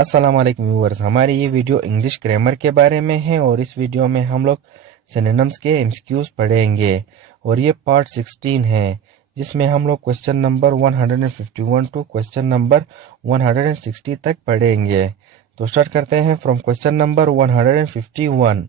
अस्सलाम वालेकुम व्यूअर्स, हमारी ये वीडियो इंग्लिश ग्रामर के बारे में है और इस वीडियो में हम लोग सिनोनिम्स के एमसीक्यूज पढ़ेंगे और ये पार्ट 16 है जिसमें हम लोग question number 151 to question number 160 तक पढ़ेंगे। तो स्टार्ट करते हैं from question number 151।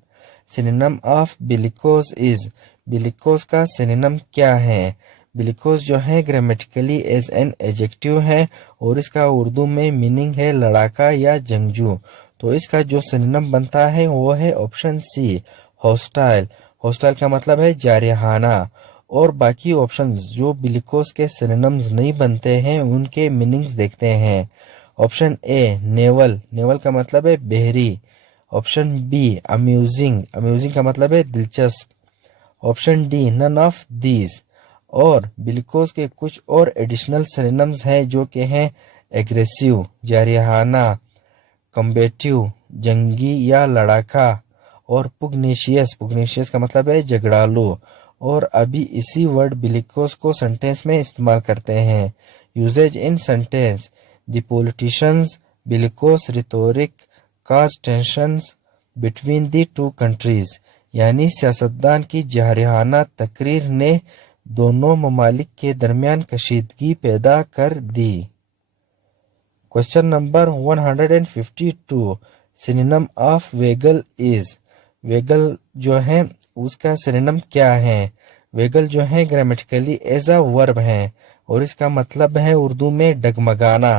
Synonym of bellicose is, bellicose का सिनोनिम क्या है? बिलिकोज जो है ग्रामेटिकली एज एन एडजेक्टिव है और इसका उर्दू में मीनिंग है लड़ाका या जंगजू। तो इसका जो सिनोनिम बनता है वो है ऑप्शन सी, हॉस्टाइल। हॉस्टाइल का मतलब है जारहाना। और बाकी ऑप्शन जो बिलिकोज के सिनोनिम्स नहीं बनते हैं उनके मीनिंग्स देखते हैं। ऑप्शन ए नेवल, नेवल का मतलब है बहरी। ऑप्शन बी अम्यूजिंग, अम्यूजिंग का मतलब है दिलचस्प। Option D none of these. और बिलिकोज के कुछ और एडिशनल सिनोनिम्स हैं जो कि हैं एग्रेसिव, जारहाना, कम्बेटिव, जंगी या लड़ाका, और पुगनेशियस, पुगनेशियस का मतलब है झगड़ालू। और अभी इसी वर्ड बिलिकोज को सेंटेंस में इस्तेमाल करते हैं। Usage in sentence, the politicians bellicose rhetoric caused tensions between the two countries, यानी सियासतदान की जारहाना तकरीर ने दोनों ममालिक के दरमियान कशीदगी पैदा कर दी। Question number 152। Synonym of waggle is, waggle जो है उसका सिनोनिम क्या है? वेगल जो है ग्रामेटिकली एज अ वर्ब है और इसका मतलब है उर्दू में डगमगाना।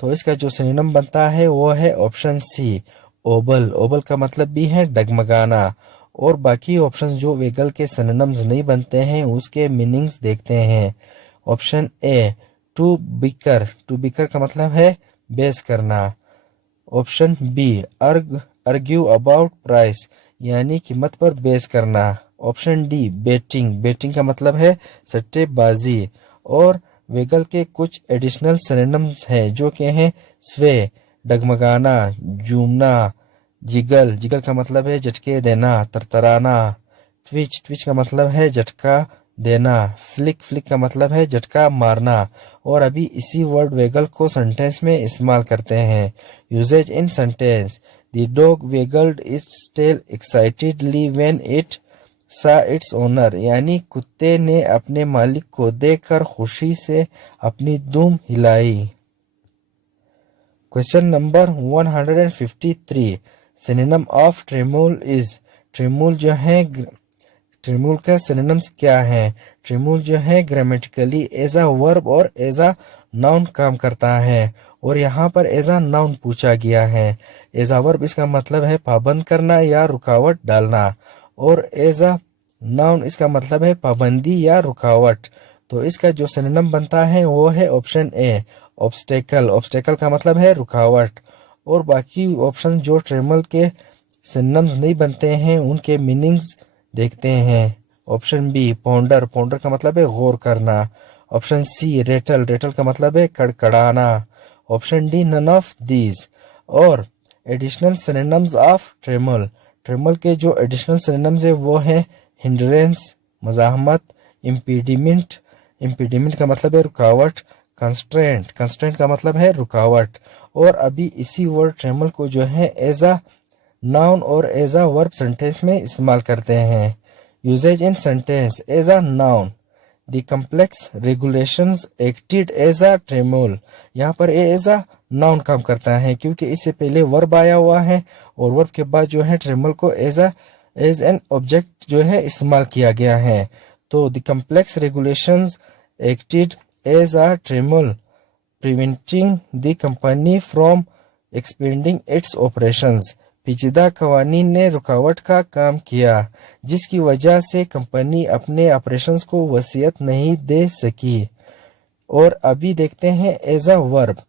तो इसका जो सिनोनिम बनता है वो है ऑप्शन सी, ओबल। ओबल का मतलब भी है डगमगाना। और बाकी ऑप्शंस जो वेगल के सिनोनिम्स नहीं बनते हैं उसके मीनिंग्स देखते हैं। Option A to bicker, to bicker का मतलब है बेस करना। Option B argue about price, यानी कीमत पर बेस करना। ऑप्शन डी बेटिंग, बेटिंग का मतलब है सट्टेबाजी। और वेगल के कुछ एडिशनल सिनोनिम्स हैं जो कि हैं स्वे, डगमगाना, जूमना, जिगल, जिगल का मतलब है झटके देना, तरतराना। ट्विच, ट्विच का मतलब है झटका देना। फ्लिक, फ्लिक का मतलब है झटका मारना। और अभी इसी वर्ड वेगल को सेंटेंस में इस्तेमाल करते हैं। Usage in sentence, the dog waggled its tail excitedly when it saw its owner, यानी कुत्ते ने अपने मालिक को देखकर खुशी से अपनी दुम हिलाई। Question number 153। Synonym of trammel is, trammel जो है ट्रेमूल का सिनोनिम्स क्या है? ट्रेमूल जो है ग्रामेटिकली एज अ वर्ब और एज अ नाउन काम करता है और यहाँ पर एज अ नाउन पूछा गया है। एज अ वर्ब इसका मतलब है पाबंद करना या रुकावट डालना और एज अ नाउन इसका मतलब है पाबंदी या रुकावट। तो इसका जो सिनोनिम बनता है वो है ऑप्शन ए, ऑब्स्टेकल। ऑब्स्टेकल का मतलब है रुकावट। और बाकी ऑप्शन जो ट्रेमल के सिनोनिम्स नहीं बनते हैं उनके मीनिंग्स देखते हैं। ऑप्शन बी पौंडर, पौंडर का मतलब है गौर करना। ऑप्शन सी रेटल, रेटल का मतलब है कड़कड़ाना। Option D none of these. और additional synonyms of trammel, trammel के जो एडिशनल सिनोनिम्स है वो है हिंड्रेंस, मज़ाहमत, इम्पीडिमेंट, इम्पीडिमेंट का मतलब है रुकावट, कंस्ट्रेंट, कंस्ट्रेंट का मतलब है रुकावट। और अभी इसी वर्ड ट्रेमल को जो है एज अ नाउन और एज अ वर्ब सेंटेंस में इस्तेमाल करते हैं। Usage in sentence, as a noun the complex regulations acted as a trammel, यहाँ पर एज अ नाउन काम करता है क्योंकि इससे पहले वर्ब आया हुआ है और वर्ब के बाद जो है ट्रेमोल को एज एन ऑब्जेक्ट जो है इस्तेमाल किया गया है। तो the complex regulations acted as a trammel preventing the company from expanding its operations, पेचीदा कवानीन ने रुकावट का काम किया जिसकी वजह से कंपनी अपने ऑपरेशंस को वसीयत नहीं दे सकी। और अभी देखते हैं as a verb,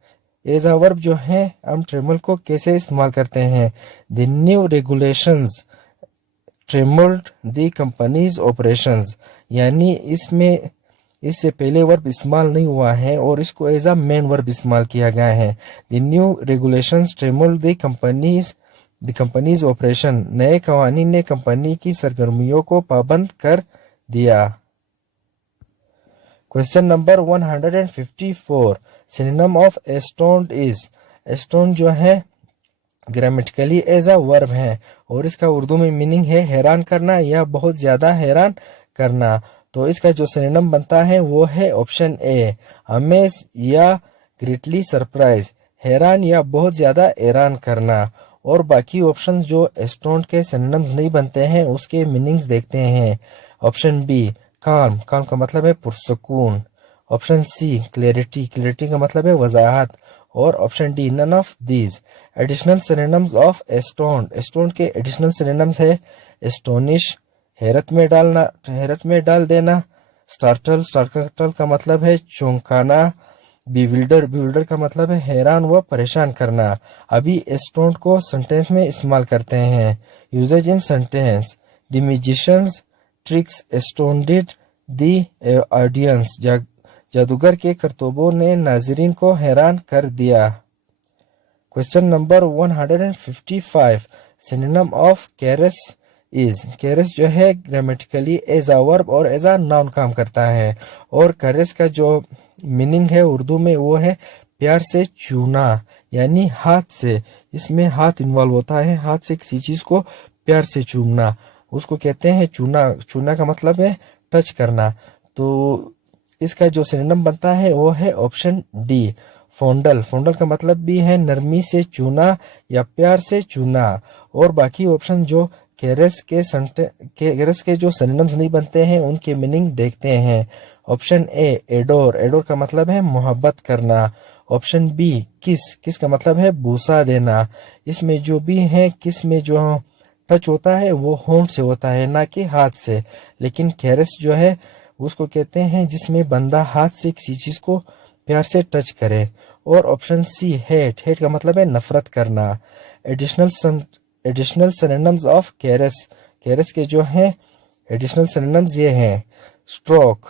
as a verb जो है हम ट्रेमल को कैसे इस्तेमाल करते हैं। The new regulations trammelled the company's operations, यानी इसमें इससे पहले वर्ब इस्तेमाल नहीं हुआ है और इसको एज अ मेन वर्ब इस्तेमाल किया गया है। The new regulations trammelled the company's operation, नए कवानीन ने कंपनी की सरगर्मियों को पाबंद कर दिया। Question number 154। Synonym of astound is, astound जो है ग्रामेटिकली एज अ वर्ब है और इसका उर्दू में मीनिंग है हैरान करना या बहुत ज्यादा हैरान करना। तो इसका जो सिनोनिम बनता है वो है ऑप्शन ए, अमेज या ग्रेटली सरप्राइज, हैरान या बहुत ज्यादा हैरान करना। और बाकी ऑप्शंस जो एस्टोन्ड के सिनोनिम्स नहीं बनते हैं उसके मीनिंग्स देखते हैं। ऑप्शन बी काम, काम का मतलब है पुरसकून। ऑप्शन सी क्लैरिटी, क्लैरिटी का मतलब है वजाहत। और option D none of these. Additional synonyms of astound, astound के एडिशनल सिनोनिम्स है एस्टोनिश, हैरत में डालना, हैरत में डाल देना। स्टार्टल, स्टार्टल का मतलब है चौंकाना। बिविल्डर, बिविल्डर का मतलब है हैरान व परेशान करना। अभी एस्टोन्ड को सेंटेंस में इस्तेमाल करते हैं। Usage in sentence, the musicians tricks astounded the audience, जादूगर के करतूबों ने नाजरीन को हैरान कर दिया। Question number 155, synonym of caress is. Caress जो है ग्रामेटिकली एज अ वर्ब और एज अ नाउन काम करता है। और कैरस का जो मीनिंग है उर्दू में वो है प्यार से चूना, यानी हाथ से, इसमें हाथ इन्वॉल्व होता है, हाथ से किसी चीज को प्यार से चूमना उसको कहते हैं चूना। चूना का मतलब है टच करना। तो इसका जो सिनोनिम बनता है वो है ऑप्शन डी, फोंडल। फोंडल का मतलब भी है नरमी से चूना या प्यार से चूना। और बाकी ऑप्शन जो कैरस के जो सिनोनिम्स नहीं बनते हैं उनके मीनिंग देखते हैं। ऑप्शन ए एडोर, एडोर का मतलब है मोहब्बत करना। ऑप्शन बी किस, किस का मतलब है बूसा देना। इसमें जो भी है किस में जो टच होता है वो होंठ से होता है ना कि हाथ से। लेकिन कैरस जो है उसको कहते हैं जिसमें बंदा हाथ से किसी चीज को प्यार से टच करे। और ऑप्शन सी हेट, हेट का मतलब है नफरत करना। Additional synonyms of Cyrus, Cyrus के जो हैं एडिशनल सिनोनिम्स ये हैं स्ट्रोक,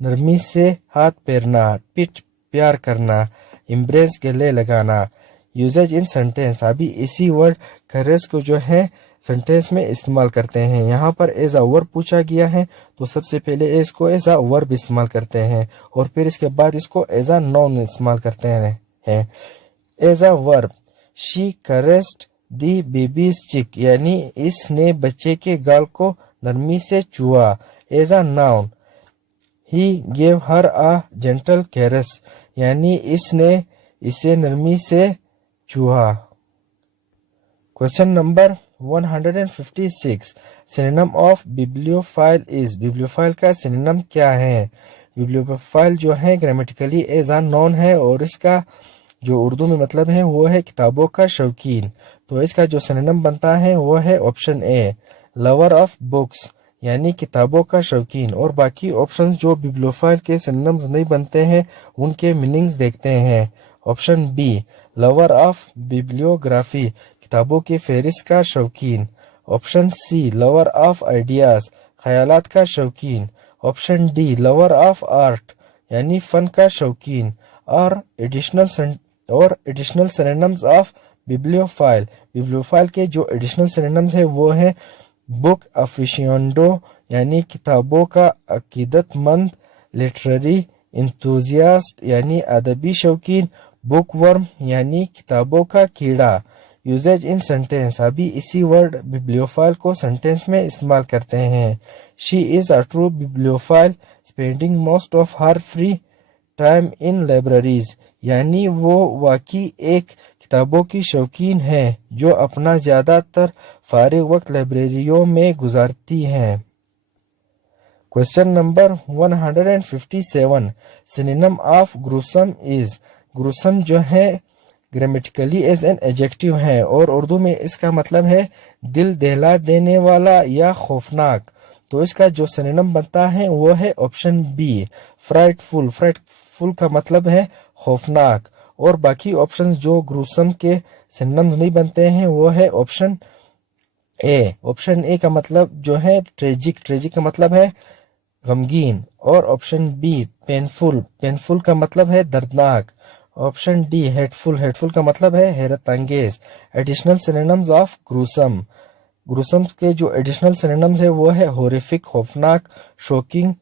नरमी से हाथ फेरना, पिट प्यार करना, इम्ब्रेस गले लगाना। यूजेज इन सेंटेंस, अभी इसी वर्ड कैरस को जो है सेंटेंस में इस्तेमाल करते हैं। यहाँ पर एज अ वर्ब पूछा गया है तो सबसे पहले इसको एज अ वर्ब इस्तेमाल करते हैं और फिर इसके बाद इसको एज अ नाउन इस्तेमाल करते हैं। As a verb, she caressed the baby's cheek, यानी इसने बच्चे के गाल को नरमी से छुआ। As a noun, he gave her a gentle caress, यानी इसने इसे नरमी से छुआ। Question number 156, synonym of bibliophile is. Bibliophile का सिनोनिम क्या है? बिब्लियोफाइल जो है ग्रामेटिकली एज अ नॉन है और इसका जो उर्दू में मतलब है वो है किताबों का शौकीन। तो इसका जो सिनोनिम बनता है वो है option A, lover of books, यानी किताबों का शौकीन। और बाकी ऑप्शंस जो बिब्लियोफाइल के सिनोनिम्स नहीं बनते हैं उनके मीनिंग्स देखते हैं। Option B, lover of bibliography, किताबों की फहरिस्त का शौकीन। Option C, lover of ideas, ख्यालात का शौकीन। Option D, lover of art, यानी फन का शौकीन। और additional synonyms of bibliophile, bibliophile के जो एडिशनल सिनोनिम्स है वो है बुक अफिशिएंडो, यानी किताबों का अकीदतमंद। लिटरेरी इंथुजियास्ट, यानी अदबी शौकीन। बुकवर्म, यानी किताबों का कीड़ा। यूजेज इन सेंटेंस, अभी इसी वर्ड बिब्लियोफाइल को सेंटेंस में इस्तेमाल करते हैं। She is a true bibliophile spending most of her free time in libraries, यानी वो वाकई एक किताबों की शौकीन है जो अपना ज्यादातर फारिग वक्त लाइब्रेरियों में गुजारती हैं। Question number 157, synonym of gruesome is. Gruesome जो है ग्रामेटिकली एज एन एडजेक्टिव है और उर्दू में इसका मतलब है दिल दहला देने वाला या खौफनाक। तो इसका जो सिनोनिम बनता है वो है ऑप्शन बी, फ्राइटफुल। फ्राइटफुल का मतलब है खौफनाक। और बाकी ऑप्शंस जो ग्रूसम के सिनोनिम्स नहीं बनते हैं वो है ऑप्शन ए। ऑप्शन ए का मतलब जो है ट्रेजिक, ट्रेजिक का मतलब है गमगीन। और ऑप्शन बी, पेनफुल, पेनफुल का मतलब है दर्दनाक। ऑप्शन डी, हेटफुल, हेटफुल का मतलब है हैरत अंगेज। Additional synonyms of gruesome, gruesome के जो एडिशनल सिनोनिम्स है वो है हॉरिफिक, खौफनाक, शॉकिंग,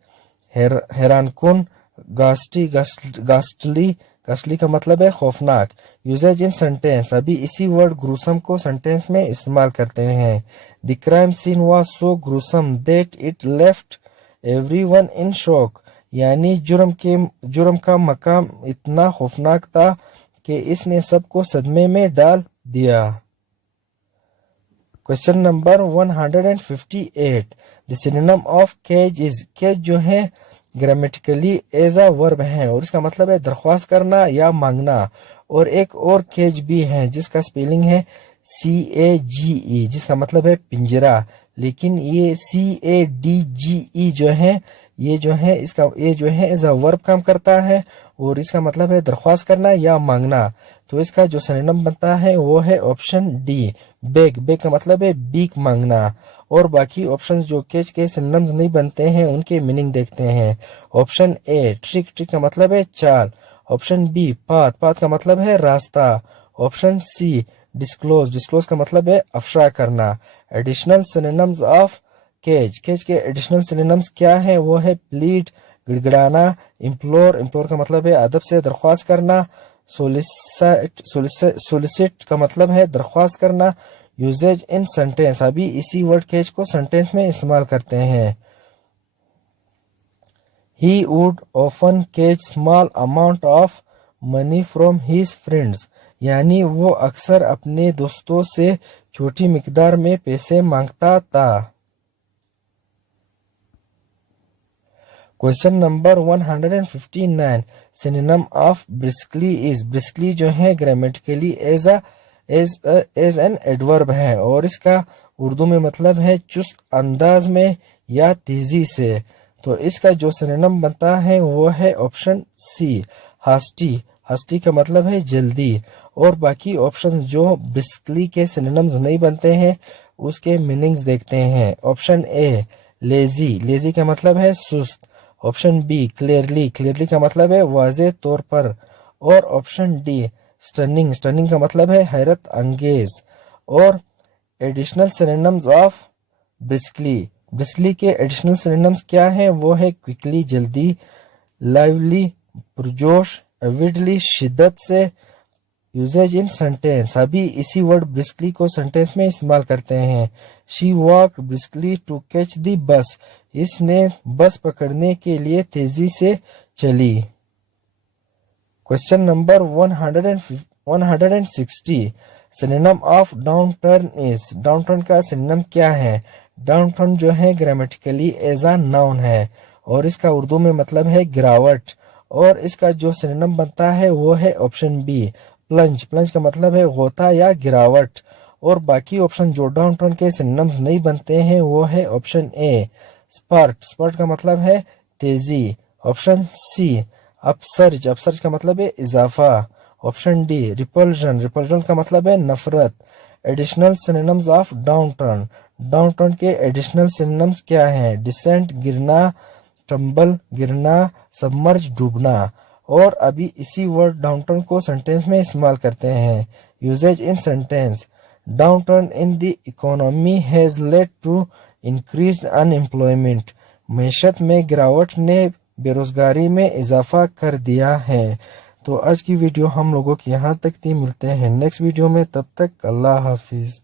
हैरानकुन, गास्टली, कॉस्टली का मतलब है खौफनाक। यूजेज इन सेंटेंस, अभी इसी वर्ड ग्रूसम को सेंटेंस में इस्तेमाल करते हैं। The crime scene was so gruesome that it left everyone in shock, यानी जुर्म का मकाम इतना खौफनाक था कि इसने सबको सदमे में डाल दिया। Question number 158, the synonym of cage is, cage जो है ग्रामेटिकली एज अ वर्ब है और इसका मतलब है दरख्वास्त करना या मांगना। और एक और केज भी है जिसका स्पेलिंग है CAGE, जिसका मतलब है पिंजरा, लेकिन ये CADGE जो है ये जो है एज अ वर्ब काम करता है और इसका मतलब है दरख्वास्त करना या मांगना। तो इसका जो सिनोनिम बनता है वो है ऑप्शन डी, बेग। बेग का मतलब है बीक मांगना। और बाकी ऑप्शंस जो केज के सिनोनिम्स नहीं बनते हैं उनके मीनिंग देखते हैं। ऑप्शन ए ट्रिक, ट्रिक का मतलब है चाल। ऑप्शन बी पाथ, पाथ का मतलब है रास्ता। ऑप्शन सी डिस्क्लोज, डिस्क्लोज का मतलब है अफशा करना। Additional synonyms of cage, cage के एडिशनल सिनोनिम्स क्या है वो है प्लीड गिड़गिड़ाना, इम्प्लोर, इम्प्लोर का मतलब है अदब से दरख्वास्त करना। सोलिसिट का मतलब है दरख्वास्त करना। यूजेज इन सेंटेंस, अभी इसी वर्ड केज को सेंटेंस में इस्तेमाल करते हैं। He would often catch small amount of money from his friends, यानी वो अक्सर अपने दोस्तों से छोटी मिकदार में पैसे मांगता था। Question number 159, synonym of briskly is, briskly जो है ग्रामेटिकली एज एन एडवर्ब है और इसका उर्दू में मतलब है चुस्त अंदाज में या तेजी से। तो इसका जो सिनोनिम बनता है वो है ऑप्शन सी, हास्टी। हास्टी का मतलब है जल्दी। और बाकी ऑप्शंस जो ब्रिस्कली के सिनोनिम्स नहीं बनते हैं उसके मीनिंग्स देखते हैं। ऑप्शन ए लेजी, लेजी का मतलब है सुस्त। ऑप्शन बी क्लियरली, क्लियरली का मतलब है वाज़े तौर पर। और ऑप्शन डी स्टनिंग, स्टनिंग का मतलब है हैरत अंगेज। और additional synonyms of briskly, briskly के एडिशनल सिनोनिम्स क्या है वो है क्विकली जल्दी, लाइवली पुरजोश, एविडली शिद्दत से। यूजेज इन सेंटेंस, अभी इसी वर्ड ब्रिस्कली को सेंटेंस में इस्तेमाल करते हैं। She walk briskly to catch the bus, इसने बस पकड़ने के लिए तेजी से चली। Question number 160, synonym of downturn is, downturn का सिनोनिम क्या है? डाउन टर्न जो है ग्रामेटिकली एज अ नाउन है और इसका उर्दू में मतलब है गिरावट। और इसका जो सिनोनिम बनता है वो है ऑप्शन बी, प्लंज। प्लंज का मतलब है गोता या गिरावट। और बाकी ऑप्शन जो डाउन टर्न के सिनोनिम्स नहीं बनते हैं वो है ऑप्शन ए, स्पर्ट। स्पर्ट का मतलब है तेजी। ऑप्शन सी अपसर्ज, अपसर्ज का मतलब है इजाफा। ऑप्शन डी रिपल्जन, रिपल्जन का मतलब है नफरत। Additional synonyms of down turn, down turn के एडिशनल सिनोनिम्स क्या हैं? डिसेंट गिरना, टंबल गिरना, सबमर्ज डूबना। और अभी इसी वर्ड डाउन टर्न को सेंटेंस में इस्तेमाल करते हैं। Usage in sentence, downturn in the economy has led to increased unemployment, मैशत में गिरावट ने बेरोजगारी में इजाफा कर दिया है। तो आज की वीडियो हम लोगों की यहाँ तक थी, मिलते हैं नेक्स्ट वीडियो में, तब तक अल्लाह हाफिज।